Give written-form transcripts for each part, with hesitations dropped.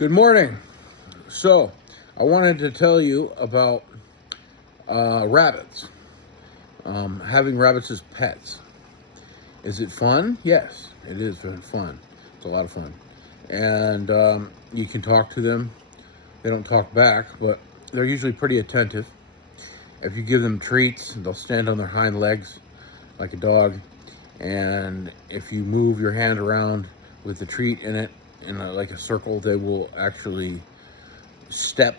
Good morning. So, I wanted to tell you about rabbits. Having rabbits as pets. Is it fun? Yes, it is very fun. It's a lot of fun. And you can talk to them. They don't talk back, but they're usually pretty attentive. If you give them treats, they'll stand on their hind legs like a dog. And if you move your hand around with the treat in it, like a circle, they will actually step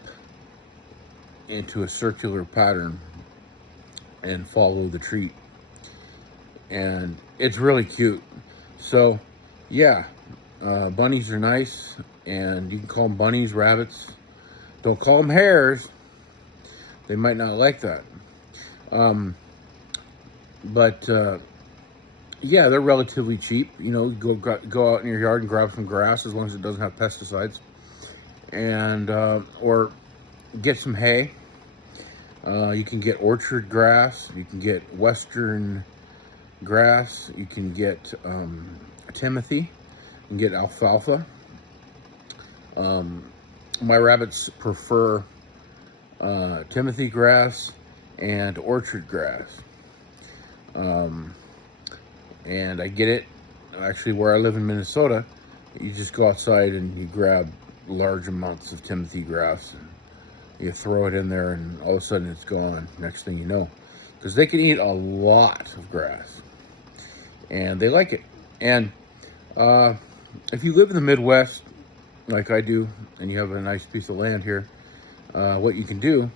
into a circular pattern and follow the treat. And it's really cute. So, yeah, bunnies are nice, and you can call them bunnies, rabbits. Don't call them hares. They might not like that. But yeah, they're relatively cheap. You know, go out in your yard and grab some grass as long as it doesn't have pesticides, and or get some hay. You can get orchard grass. You can get western grass. You can get timothy. You can get alfalfa. My rabbits prefer timothy grass and orchard grass. And I get it. Actually, where I live in Minnesota, you just go outside and you grab large amounts of timothy grass and you throw it in there, and all of a sudden it's gone. Next thing you know, because they can eat a lot of grass and they like it. And if you live in the Midwest, like I do, and you have a nice piece of land here, what you can do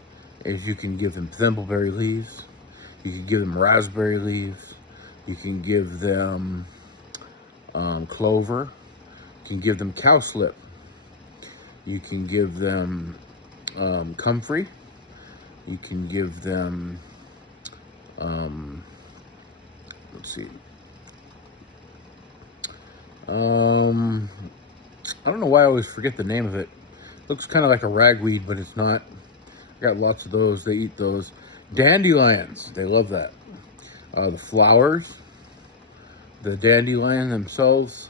is you can give them thimbleberry leaves. You can give them raspberry leaves. You can give them clover. You can give them cowslip. You can give them comfrey. You can give them, let's see. I don't know why I always forget the name of it. Looks kind of like a ragweed, but it's not. I got lots of those. They eat those. Dandelions. They love that. The flowers, the dandelion themselves,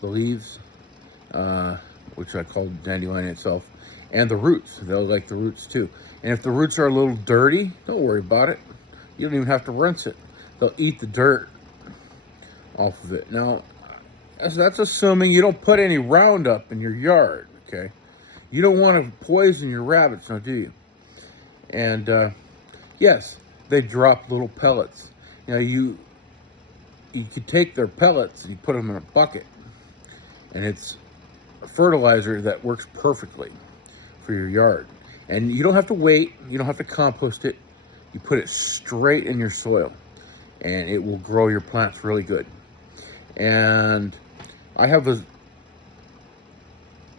the leaves, which I call dandelion itself, and the roots. They'll like the roots too. And if the roots are a little dirty, don't worry about it. You don't even have to rinse it. They'll eat the dirt off of it. Now, that's assuming you don't put any Roundup in your yard, okay? You don't want to poison your rabbits, now do you? And yes, they drop little pellets. You know, you could take their pellets and you put them in a bucket, and it's a fertilizer that works perfectly for your yard. And you don't have to wait. You don't have to compost it. You put it straight in your soil, and it will grow your plants really good. And I have a,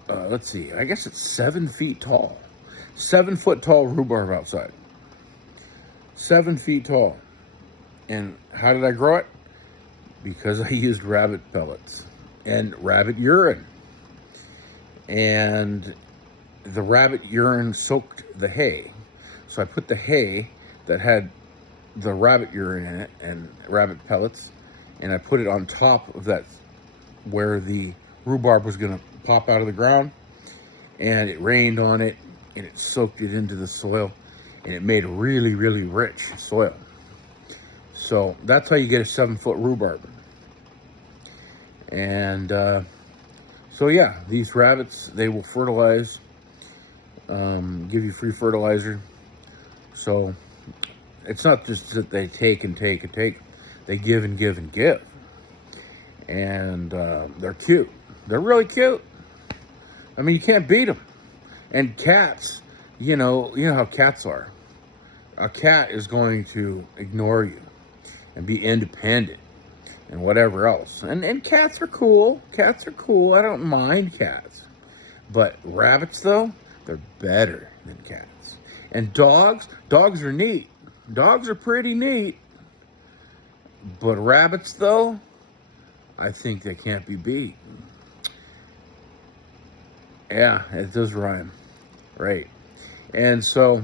let's see, I guess it's 7 feet tall. 7 foot tall rhubarb outside. 7 feet tall. And how did I grow it? Because I used rabbit pellets and rabbit urine. And the rabbit urine soaked the hay. So I put the hay that had the rabbit urine in it and rabbit pellets, and I put it on top of that where the rhubarb was going to pop out of the ground. And it rained on it, and it soaked it into the soil, and it made really, really rich soil. So that's how you get a 7 foot rhubarb. And so yeah, these rabbits, they will fertilize, give you free fertilizer. So it's not just that they take and take and take. They give and give and give. And they're cute. They're really cute. I mean, you can't beat them. And cats, you know how cats are. A cat is going to ignore you and be independent and whatever else. And cats are cool. Cats are cool. I don't mind cats. But rabbits, though, they're better than cats. And dogs are neat. Dogs are pretty neat. But rabbits, though, I think they can't be beat. Yeah, it does rhyme. Right. And so,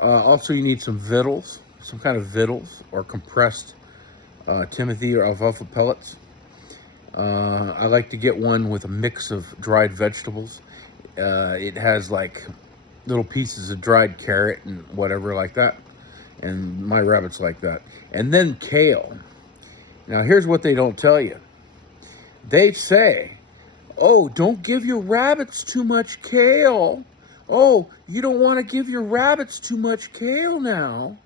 also you need some victuals, some kind of victuals, or compressed timothy or alfalfa pellets. I like to get one with a mix of dried vegetables. It has like little pieces of dried carrot and whatever like that. And my rabbits like that. And then kale. Now here's what they don't tell you. They say, oh, don't give your rabbits too much kale. Oh, you don't want to give your rabbits too much kale now.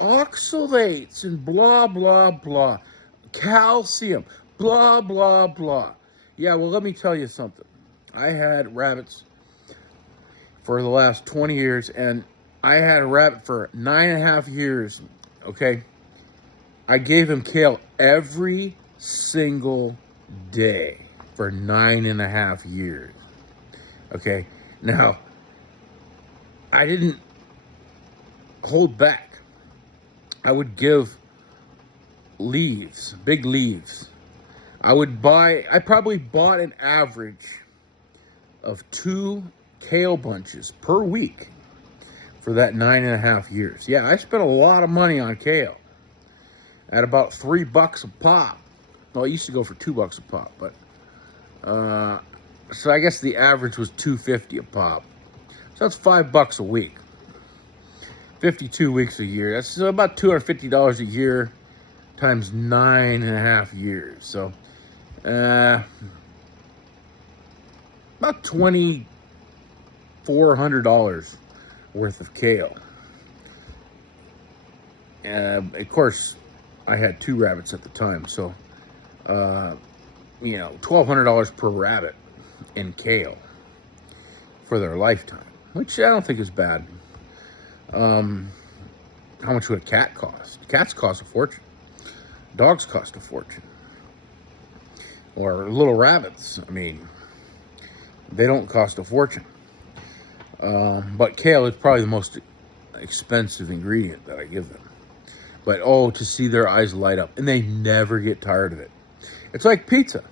Oxalates and blah, blah, blah. Calcium, blah, blah, blah. Yeah, well, let me tell you something. I had rabbits for the last 20 years, and I had a rabbit for 9.5 years, okay? I gave him kale every single day for 9.5 years, okay? Now, I didn't hold back. I would give leaves, big leaves. I probably bought an average of 2 kale bunches per week for that 9.5 years. Yeah, I spent a lot of money on kale at about $3 a pop. Well, it used to go for $2 a pop, but so I guess the average was $2.50 a pop. So that's $5 a week. 52 weeks a year. That's about $250 a year times 9.5 years. So about $2,400 worth of kale. Of course, I had 2 rabbits at the time, so $1,200 per rabbit in kale for their lifetime, which I don't think is bad. How much would a cat cost? Cats cost a fortune. Dogs cost a fortune. Or little rabbits, I mean, they don't cost a fortune. But kale is probably the most expensive ingredient that I give them. But oh, to see their eyes light up, and they never get tired of it. It's like pizza.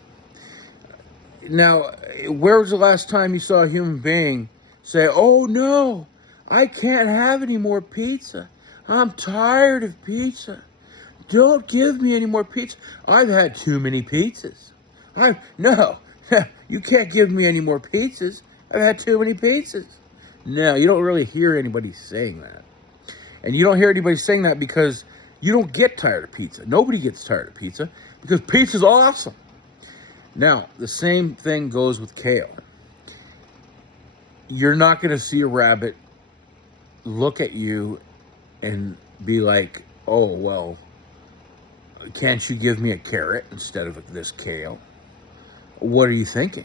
Now, where was the last time you saw a human being say, oh no, I can't have any more pizza. I'm tired of pizza. Don't give me any more pizza. I've had too many pizzas. No, you can't give me any more pizzas. I've had too many pizzas. No, you don't really hear anybody saying that. And you don't hear anybody saying that because you don't get tired of pizza. Nobody gets tired of pizza because pizza's awesome. Now, the same thing goes with kale. You're not going to see a rabbit look at you and be like, oh, well, can't you give me a carrot instead of this kale? What are you thinking?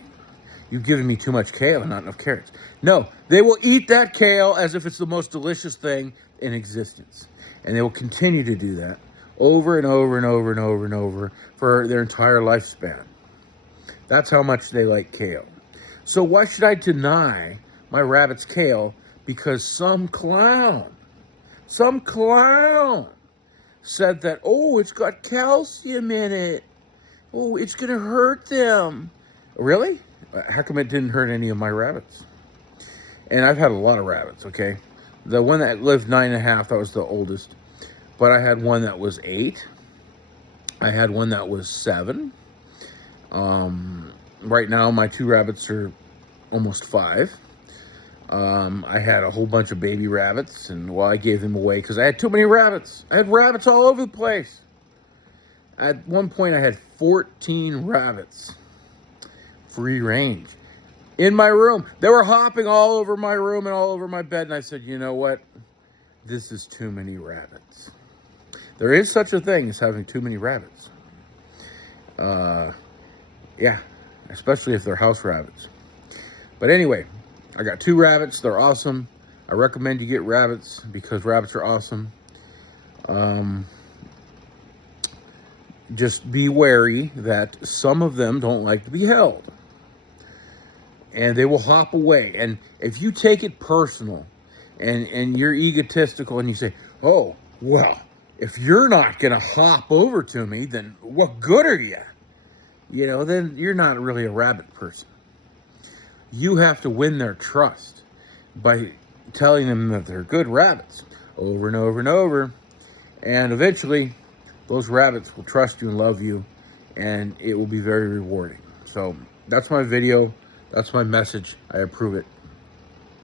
You've given me too much kale and not enough carrots. No, they will eat that kale as if it's the most delicious thing in existence. And they will continue to do that over and over and over and over and over for their entire lifespan. That's how much they like kale. So why should I deny my rabbits kale because some clown said that, oh, it's got calcium in it. Oh, it's going to hurt them. Really? How come it didn't hurt any of my rabbits? And I've had a lot of rabbits, okay? The one that lived 9.5, that was the oldest. But I had one that was 8. I had one that was 7. Right now, my 2 rabbits are almost 5. I had a whole bunch of baby rabbits, and well, I gave them away because I had too many rabbits. I had rabbits all over the place. At one point, I had 14 rabbits, free range, in my room. They were hopping all over my room and all over my bed, and I said, you know what? This is too many rabbits. There is such a thing as having too many rabbits. Yeah, especially if they're house rabbits. But anyway, I got 2 rabbits. They're awesome. I recommend you get rabbits because rabbits are awesome. Just be wary that some of them don't like to be held. And they will hop away. And if you take it personal and you're egotistical and you say, oh, well, if you're not going to hop over to me, then what good are you? You know, then you're not really a rabbit person. You have to win their trust by telling them that they're good rabbits over and over and over. And eventually, those rabbits will trust you and love you, and it will be very rewarding. So that's my video. That's my message. I approve it.